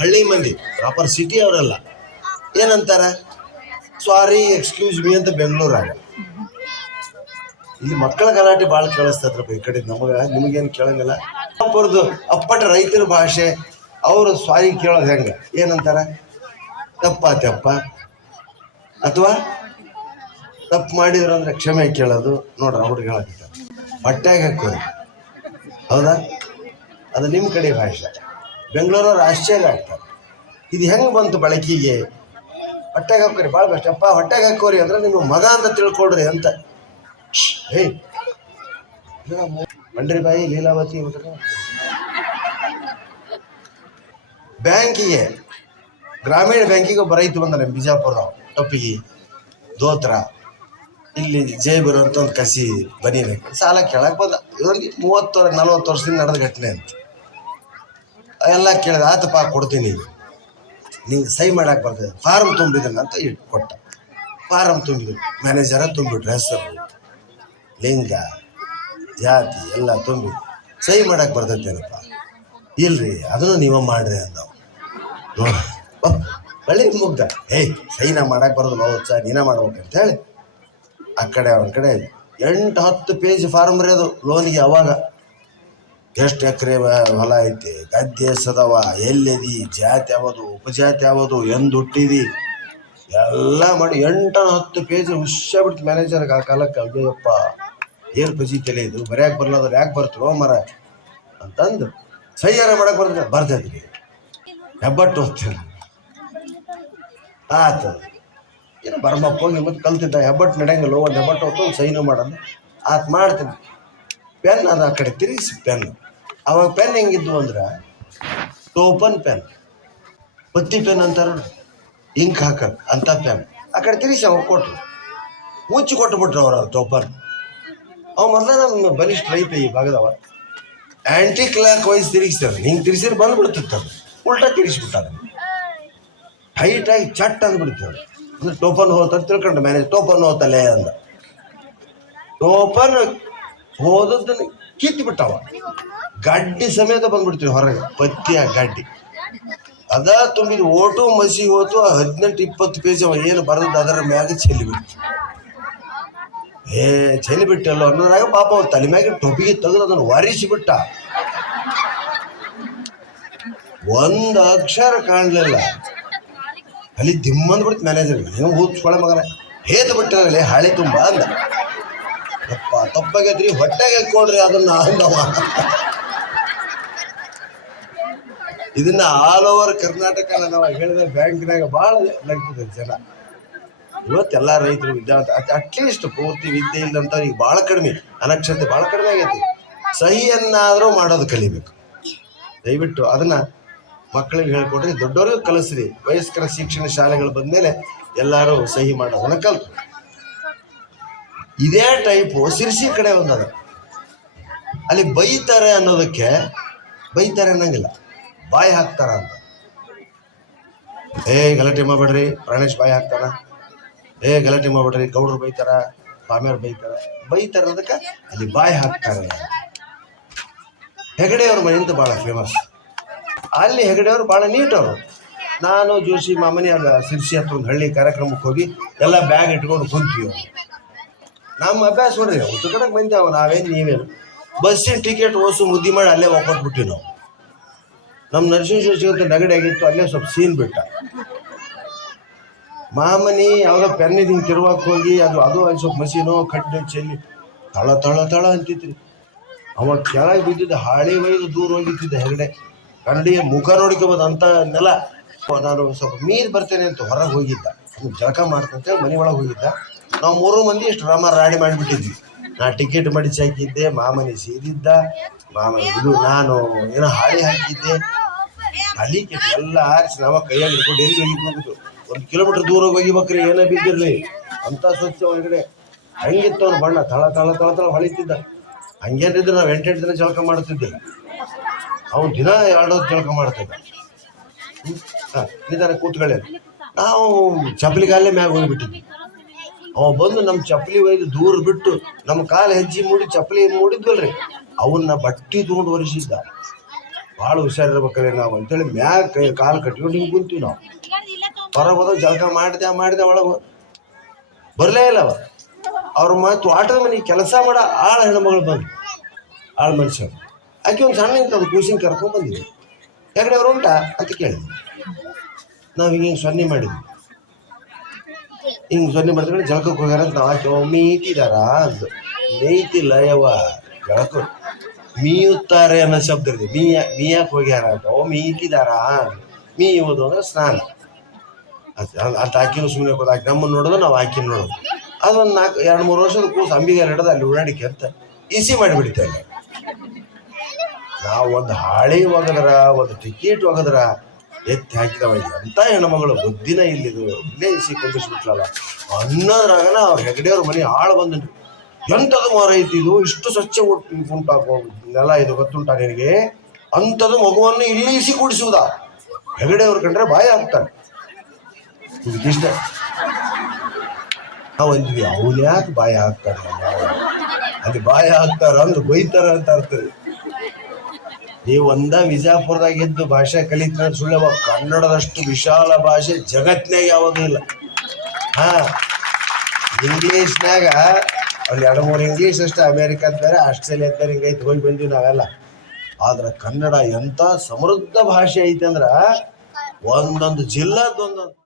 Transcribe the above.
ಹಳ್ಳಿ ಮಂದಿ proper city ಅವರಲ್ಲ. ಏನಂತಾರ, ಸಾರಿ ಎಕ್ಸ್ಕ್ಯೂಸ್ ಮೀ ಅಂತ ಬೆಂಗಳೂರಾಗ. ಇಲ್ಲಿ ಮಕ್ಕಳ ಗಲಾಟೆ ಭಾಳ ಕೇಳಿಸ್ತದ್ರಪ್ಪ ಈ ಕಡೆ. ನಿಮಗೇನು ಕೇಳಂಗಿಲ್ಲ. ಒಬ್ಬರದು ಅಪ್ಪಟ ರೈತರ ಭಾಷೆ, ಅವರು ಸಾರಿ ಕೇಳೋದು ಹೆಂಗ, ಏನಂತಾರ, ತಪ್ಪ ಅಥವಾ ತಪ್ಪು ಮಾಡಿದ್ರು ಅಂದ್ರೆ ಕ್ಷಮೆ ಕೇಳೋದು. ನೋಡ್ರ ಅವ್ರಿಗೆ ಹೇಳಕ್ತಾರೆ ಹೊಟ್ಟೆಗೆ ಹಾಕೋರಿ. ಹೌದಾ? ಅದು ನಿಮ್ಮ ಕಡೆ ಭಾಷೆ. ಬೆಂಗಳೂರವ್ರು ಆಶ್ಚರ್ಯ ಆಗ್ತಾರೆ, ಇದು ಹೆಂಗೆ ಬಂತು ಬಳಕೆಗೆ. ಹೊಟ್ಟೆಗೆ ಹಾಕೋರಿ ಭಾಳ ಬೆಸ್ಟ್. ಅಪ್ಪ ಹೊಟ್ಟೆಗೆ ಹಾಕೋರಿ ಅಂದ್ರೆ ನಿಮ್ಮ ಮಗ ಅಂತ ತಿಳ್ಕೊಡ್ರಿ ಅಂತ. ಏಯ್ ಮಂಡ್ರಿ ಬಾಯಿ ಲೀಲಾವತಿ. ಬ್ಯಾಂಕಿಗೆ, ಗ್ರಾಮೀಣ ಬ್ಯಾಂಕಿಗೆ ಒಬ್ಬ ರೈತ ಬಂದಾನೆ ಬಿಜಾಪುರದವ್. ಟೊಪ್ಪಿಗೆ ದೋತ್ರ, ಇಲ್ಲಿ ಜೇಬಿರುವಂಥ ಒಂದು ಕಸಿ ಬನೀನ ಸಾಲ ಕೇಳಕ್ಕೆ ಬಂದ. ಇವರಿಗೆ 30-40 ವರ್ಷದಿಂದ ನಡೆದ ಘಟನೆ ಅಂತ. ಎಲ್ಲ ಕೇಳಿದ, ಆತಪ್ಪ ಕೊಡ್ತೀನಿ, ನಿಂಗೆ ಸಹಿ ಮಾಡಕ್ಕೆ ಬರ್ತದೆ, ಫಾರಮ್ ತುಂಬಿದನ ಅಂತ ಕೊಟ್ಟ. ಫಾರಮ್ ತುಂಬಿದ್ರು, ಮ್ಯಾನೇಜರ ತುಂಬಿಟ್ರು, ಹೆಸರು ಲಿಂಗ ಜಾತಿ ಎಲ್ಲ ತುಂಬಿ. ಸಹಿ ಮಾಡಕ್ಕೆ ಬರ್ತೈತೇನಪ್ಪ? ಇಲ್ರಿ, ಅದನ್ನು ನೀವ ಮಾಡ್ರಿ ಅಂದವು. ಬಳ್ಳಿ ಮುಗ್ದ, ಏಯ್ ಸಹಿನ ಮಾಡಕ್ಕೆ ಬರೋದು ಬಹುತ್ಸ ನೀನ ಮಾಡ್ಬೇಕಂತ ಹೇಳಿ ಆ ಕಡೆ ಅವನ ಕಡೆ 8-10 ಪೇಜ್ ಫಾರ್ಮ್ ಬರೆಯೋದು ಲೋನಿಗೆ. ಅವಾಗ ಎಷ್ಟು ಎಕರೆ ಹೊಲ ಐತಿ, ಗದ್ದೆ ಎಸದವ, ಎಲ್ಲಿದಿ, ಜಾತಿ ಯಾವುದು, ಉಪಜಾತಿ ಯಾವುದು, ಎಂದು ಹುಟ್ಟಿದಿ, ಎಲ್ಲ ಮಾಡಿ 8-10 ಪೇಜ್ ಹುಷ ಬಿಡ್ತು ಮ್ಯಾನೇಜರ್ಗೆ. ಆ ಕಾಲಕ್ಕೆ ಅಯ್ಯಪ್ಪ ಏನು ಪಜಿ ತಲೆ ಇದು, ಬರೆಯಕ್ಕೆ ಬರ್ಲಾದ್ರೆ ಯಾಕೆ ಬರ್ತರೋ ಮರ ಅಂತಂದು. ಸಹಿಯಾರ ಮಾಡಕ್ಕೆ ಬರ್ತೈತ್ರಿ, ಹೆಬ್ಬಟ್ಟು ಹೋಗ್ತೇನೆ ಆತ. ಏನು ಬರ್ಮಪ್ಪ ಹೋಗಿ ಮತ್ತೆ ಕಲ್ತಿದ್ದ, ಹೆಬ್ಬಟ್ಟು ನಡೆಯಂಗಿಲ್ಲ, ಒಂದು ಹೆಬ್ಬಟ್ಟು ಹೊತ್ತು ಒಂದು ಸೈನು ಮಾಡೋದು ಆತ ಮಾಡ್ತೀನಿ. ಪೆನ್ ಅದು ಆ ಕಡೆ ತಿರುಗಿಸಿ ಪೆನ್. ಅವಾಗ ಪೆನ್ ಹೆಂಗಿದ್ವು ಅಂದ್ರೆ ಟೋಪನ್ ಪೆನ್, ಬತ್ತಿ ಪೆನ್ ಅಂತಾರ, ಇಂಕ್ ಹಾಕಕ್ಕೆ ಅಂತ ಪೆನ್. ಆ ಕಡೆ ತಿರುಗಿಸಿ ಅವಾಗ ಕೊಟ್ಟರು, ಮುಚ್ಚಿ ಕೊಟ್ಟುಬಿಟ್ರು ಅವ್ರು ಅದು ಟೋಪನ್. ಅವ ಮೊದಲ ನಮ್ಮ ಬಲಿಷ್ಠ ರೈತ ಈ ಭಾಗದವ. ಆ್ಯಂಟಿ ಕ್ಲಾಕ್ ವೈಸ್ ತಿರುಗಿಸ್ತಾರೆ, ಹಿಂಗೆ ತಿರ್ಸಿದ್ರೆ ಬಂದುಬಿಡ್ತಿತ್ತು. ಅದು ಉಲ್ಟಾ ತಿರುಗಿಸ್ಬಿಟ್ಟಾರೆ, ಹೈಟಾಗಿ ಚಟ್ ಅಂದ್ಬಿಡ್ತೇವೆ. ಅಂದ್ರೆ ಟೋಪನ್ ಹೋತ ತಿಳ್ಕೊಂಡು ಮ್ಯಾನೇಜ್ ಟೋಪನ್ ಹೋತಲೇ ಅಂದ. ಟೋಪನ್ ಹೋದದ್ದನ್ನು ಕಿತ್ಬಿಟ್ಟವ, ಗಡ್ಡಿ ಸಮೇತ ಬಂದ್ಬಿಡ್ತೀವಿ ಹೊರಗೆ. ಪತ್ತಿಯ ಗಡ್ಡಿ ಅದ ತುಂಬಿದ ಓಟು ಮಸಿ ಹೋತು. 18-20 ಪೇಜ್ ಅವ ಏನು ಬರೋದು ಅದರ ಮ್ಯಾಗ ಚೆಲ್ಲಿಬಿಡ್ತು. ಚೆಲ್ಲಿಬಿಟ್ಟಲ್ಲ ಅನ್ನೋದ್ರಾಗ ಪಾಪ ಅವ್ರು ತಲೆ ಮ್ಯಾಗ ಟೊಪಿಗೆ ತೆಗೆದು ಅದನ್ನು ಒರೆಸಿಬಿಟ್ಟ. ಒಂದು ಅಕ್ಷರ ಕಾಣಲಿಲ್ಲ. ಅಲ್ಲಿ ದಿಮ್ಮಂದ್ ಬಿಡ್ತು ಮ್ಯಾನೇಜರ್ಗೆ. ನೀವು ಊದ್ಕೊಳ ಮಗನ ಹೇತು ಬಿಟ್ಟರಲ್ಲಿ ಹಾಳಿ ತುಂಬ ಅಂದ. ತಪ್ಪಾಗೈತ್ರಿ, ಹೊಟ್ಟೆಗೆ ಕೊಡ್ರಿ ಅದನ್ನ ಅಂದವ. ಇದನ್ನ ಆಲ್ ಓವರ್ ಕರ್ನಾಟಕ ನಾವು ಹೇಳಿದ ಬ್ಯಾಂಕ್ನಾಗ ಭಾಳ ನಗ್ತದೆ ಜನ. ಇವತ್ತೆಲ್ಲ ರೈತರು ವಿದ್ಯಾವಂತ, ಅಟ್ಲೀಸ್ಟ್ ಪೂರ್ತಿ ವಿದ್ಯೆ ಇಲ್ಲಂತ ಈಗ ಭಾಳ ಕಡಿಮೆ, ಅನಕ್ಷರತೆ ಭಾಳ ಕಡಿಮೆ ಆಗೈತಿ. ಸಹಿಯನ್ನಾದರೂ ಮಾಡೋದು ಕಲಿಬೇಕು. ದಯವಿಟ್ಟು ಅದನ್ನ ಮಕ್ಕಳಿಗೆ ಹೇಳ್ಕೊಡ್ರಿ, ದೊಡ್ಡವ್ರಿಗೂ ಕಲಿಸ್ರಿ. ವಯಸ್ಕರ ಶಿಕ್ಷಣ ಶಾಲೆಗಳು ಬಂದಮೇಲೆ ಎಲ್ಲರೂ ಸಹಿ ಮಾಡೋದನ್ನ ಕಲ್ತು. ಇದೇ ಟೈಪು ಸಿರ್ಸಿ ಕಡೆ ಒಂದದ, ಅಲ್ಲಿ ಬೈತಾರೆ ಅನ್ನೋದಕ್ಕೆ ಬೈತಾರೆ ಅನ್ನಂಗಿಲ್ಲ, ಬಾಯಿ ಹಾಕ್ತಾರ ಅಂತ. ಗಲಾಟೆ ಮಾಡ್ಬೇಡ್ರಿ, ಪ್ರಾಣೇಶ್ ಬಾಯಿ ಹಾಕ್ತಾರ. ಗಲಾಟೆ ಮಾಡ್ಬೇಡ್ರಿ, ಗೌಡ್ರು ಬೈತಾರ, ಪಾಮ್ಯಾರು ಬೈತಾರ ಅನ್ನೋದಕ್ಕೆ ಅಲ್ಲಿ ಬಾಯಿ ಹಾಕ್ತಾರೆ. ಹೆಗಡೆಯವ್ರ ಮನೆಯಿಂದ ಭಾಳ ಫೇಮಸ್. ಅಲ್ಲಿ ಹೆಗಡೆಯವರು ಭಾಳ ನೀಟವರು. ನಾನು ಜೋಶಿ ಮಾಮನಿ ಅಲ್ಲ ಸಿರ್ಸಿ ಹತ್ರ ಒಂದು ಹಳ್ಳಿ ಕಾರ್ಯಕ್ರಮಕ್ಕೆ ಹೋಗಿ ಎಲ್ಲ ಬ್ಯಾಗ್ ಇಟ್ಕೊಂಡು ಕುಂತೀವಿ. ನಮ್ಮ ಅಭ್ಯಾಸ ನೋಡ್ರಿ, ಉತ್ತರ ಕಡೆಗೆ ಬಂದೇವು ನಾವೇನು ನೀವೇನು. ಬಸ್ಸಿನ ಟಿಕೆಟ್ ಓಸು ಮುದ್ದಿ ಮಾಡಿ ಅಲ್ಲೇ ಒಪ್ಪಿಟ್ಬಿಟ್ಟಿವಿ ನಾವು. ನಮ್ಮ ನರಸಿಂಹ ಜೋಶಿ ಅಂತ ನೆಗಡಿ ಆಗಿತ್ತು, ಅಲ್ಲೇ ಸ್ವಲ್ಪ ಸೀನ್ ಬಿಟ್ಟ. ಮಾಮನಿ ಯಾವುದೋ ಪೆನ್ನಿದ್ ಹಿಂಗೆ ತಿರುವಾಕ್ ಹೋಗಿ ಅದು ಅಲ್ಲಿ ಸ್ವಲ್ಪ ಮಸೀನೋ ಕಡ್ಡು ಚೆಲ್ಲಿ ತಳ ಅಂತಿದ್ರಿ. ಅವಾಗ ಕೆಳಗೆ ಬಿದ್ದಿದ್ದ ಹಾಳಿ ಒಯ್ದು ದೂರ ಹೋಗಿತ್ತಿದ್ದ ಹೆಗಡೆ. ಕನ್ನಡಿಯ ಮುಖ ನೋಡ್ಕೋಬೋದು ಅಂತ ನೆಲ. ನಾನು ಸ್ವಲ್ಪ ಮೀರ್ ಬರ್ತೇನೆ ಅಂತ ಹೊರಗೆ ಹೋಗಿದ್ದ, ಜಳಕ ಮಾಡ್ತಂತೆ ಮನೆ ಒಳಗೆ ಹೋಗಿದ್ದ. ನಾವು 3 ಮಂದಿ ಇಷ್ಟು ರಾಡಿ ಮಾಡಿಬಿಟ್ಟಿದ್ವಿ. ನಾ ಟಿಕೆಟ್ ಮಡಿಸಿ ಹಾಕಿದ್ದೆ, ಮಾಮನಿ ಸೀದಿದ್ದ, ಇದು ನಾನು ಏನೋ ಹಾಳಿ ಹಾಕಿದ್ದೆ. ಅಲ್ಲಿ ಎಲ್ಲ ಆರಿಸಿ ನಾವ ಕೈಯಾಗಿ ಇಟ್ಕೊಂಡು ಎಲ್ಲಿ ಹೋಗಿದ್ದು 1 ಕಿಲೋಮೀಟರ್ ದೂರ ಹೋಗಿಬೇಕ್ರಿ, ಏನೋ ಬಿದ್ದಿರ್ಲಿ ಅಂತ ಸ್ವಚ್ಛ ಒಳಗಡೆ. ಹಂಗಿತ್ತು ಅವ್ನು ಬಣ್ಣ, ತಳ ಹೊಳಿತಿದ್ದ. ಹಂಗೇನಿದ್ರೆ ನಾವು 8 ದಿನ ಜಳಕ ಮಾಡ್ತಿದ್ದಿಲ್ಲ. ಅವ್ನು ದಿನ 2 ಜಳಕ ಮಾಡ್ತಿದ್ದ. ನಿಧಾನ ಕೂತ್ಕೊಳ್ಳಿ. ನಾವು ಚಪ್ಪಲಿಗಾಲೇ ಮ್ಯಾಗ ಹೋಗಿಬಿಟ್ಟಿದ್ವಿ. ಅವ ಬಂದು ನಮ್ಮ ಚಪ್ಪಲಿ ಒಯ್ದು ದೂರ ಬಿಟ್ಟು ನಮ್ಮ ಕಾಲು ಹೆಜ್ಜೆ ಮೂಡಿ ಚಪ್ಪಲಿ ಮೂಡಿದ್ವಲ್ರಿ, ಅವನ್ನ ಬಟ್ಟೆ ತಗೊಂಡು ಒರೆಸಿದ್ದ. ಭಾಳ ಹುಷಾರಿರ್ಬೇಕಲ್ಲ ನಾವು ಅಂತೇಳಿ ಮ್ಯಾಗ ಕೈ ಕಾಲು ಕಟ್ಕೊಂಡು ಹಿಂಗೆ ಕುಂತೀವಿ ನಾವು. ಹೊರಗೆ ಹೋದಾಗ ಜಳಕ ಮಾಡಿದೆ ಒಳಗೆ ಬರಲೇ ಇಲ್ಲ ಅವ. ಅವ್ರ ಮತ್ತು ಆಟದ ಮನೆಗೆ ಕೆಲಸ ಮಾಡೋ ಆಳ ಹೆಣ್ಮಗಳು ಬಂದು ಆಳ ಮನುಷ್ಯ ಆಕೆ ಒಂದು ಸಣ್ಣ ಇಂಥದ್ದು ಕೂಸಿನ ಕರ್ಕೊಂಡು ಬಂದಿದ್ವಿ. ಹೆಗಡೆ ಅವ್ರು ಉಂಟಾ ಅಂತ ಕೇಳಿದ್ವಿ. ನಾವು ಹಿಂಗೆ ಸೊನ್ನೆ ಮಾಡಿದ್ವಿ. ಹಿಂಗೆ ಸೊನ್ನೆ ಮಾಡಿದ್ರೆ ಜಳಕಕ್ಕೆ ಹೋಗ್ಯಾರ ಅಂತ ನಾವು ಆಕೆ ಮೀತಿದಾರ ಅಂದು. ಮೇಯ್ತಿಲ್ಲ ಯವ್ವ ಜಳಕ ಮೀಯುತ್ತಾರೆ ಅನ್ನೋ ಶಬ್ದ ಇರ್ತದೆ. ಮೀಯಾಕೆ ಹೋಗ್ಯಾರ ಅಂತ ಮೀತಿದಾರ ಮೀಯುವುದು ಅಂದ್ರೆ ಸ್ನಾನ ಅಂತ. ಆಕಿನೂ ಸುಮ್ಮನೆ ಹೋದ. ಆಕೆ ನಮ್ಮನ್ನು ನೋಡೋದು ನಾವು ಆಕಿನ ನೋಡೋದು. ಅದೊಂದು 2-3 ವರ್ಷದ ಕೂಸು ಅಂಬಿಗೆ ಹಿಡಿದು ಅಲ್ಲಿ ಓಡಾಡಿಕೆ ಅಂತ ಈಸಿ ಮಾಡಿಬಿಡ್ತೇವೆ. ನಾವು ಒಂದು ಹಾಳಿ ಒಗದ್ರ ಒಂದು ಟಿಕೆಟ್ ಒಗದ್ರ ಎತ್ತಿ ಹಾಕಿದವ. ಎಂಥ ಹೆಣ್ಮಗಳು ಬುದ್ಧಿನ ಇಲ್ಲಿದು ಇಲ್ಲೇ ಇಸಿ ಕುಂದಿಸ್ಬಿಟ್ಲಲ್ಲ ಅನ್ನೋದ್ರಾಗನ ಅವ್ರ ಹೆಗಡೆಯವ್ರ ಮನೆ ಆಳು ಬಂದನ್ರಿ. ಎಂಥದ್ದು ಮರ ಐತಿ ಇದು, ಇಷ್ಟು ಸ್ವಚ್ಛ ಉಂಟಾಕೋ ನೆಲ ಇದು ಗೊತ್ತುಂಟ ನಿನಗೆ ಅಂಥದ್ದು ಮಗುವನ್ನು ಇಲ್ಲಿ ಇಸಿ ಕೂಡಿಸುವುದ. ಹೆಗಡೆಯವ್ರು ಕಂಡ್ರೆ ಬಾಯ ಹಾಕ್ತಾರೆ. ಇಷ್ಟ ನಾವು ಅಂದ್ವಿ ಅವ್ನು ಯಾಕೆ ಬಾಯ ಹಾಕ್ತಾರ, ಅಲ್ಲಿ ಬಾಯ ಹಾಕ್ತಾರ ಅಂದ್ರೆ ಬೈತಾರ ಅಂತ ಅರ್ಥರಿ. ನೀವು ವಿಜಾಪುರದಾಗಿದ್ದು ಭಾಷೆ ಕಲಿತ ಸುಳ್ಳು. ಕನ್ನಡದಷ್ಟು ವಿಶಾಲ ಭಾಷೆ ಜಗತ್ನಾಗ ಯಾವುದೂ ಇಲ್ಲ. ಇಂಗ್ಲೀಷ್ನಾಗ ಒಂದು 2-3 ಇಂಗ್ಲೀಷ್ ಅಷ್ಟೇ. ಅಮೇರಿಕಾದ ಬೇರೆ, ಆಸ್ಟ್ರೇಲಿಯಾದ ಬೇರೆ, ಹಿಂಗೈತೆ ಹೋಗಿ ಬಂದೀವಿ ನಾವೆಲ್ಲ. ಆದ್ರೆ ಕನ್ನಡ ಎಂಥ ಸಮೃದ್ಧ ಭಾಷೆ ಐತೆ ಅಂದ್ರೆ ಒಂದೊಂದು ಜಿಲ್ಲಾದೊಂದೊಂದು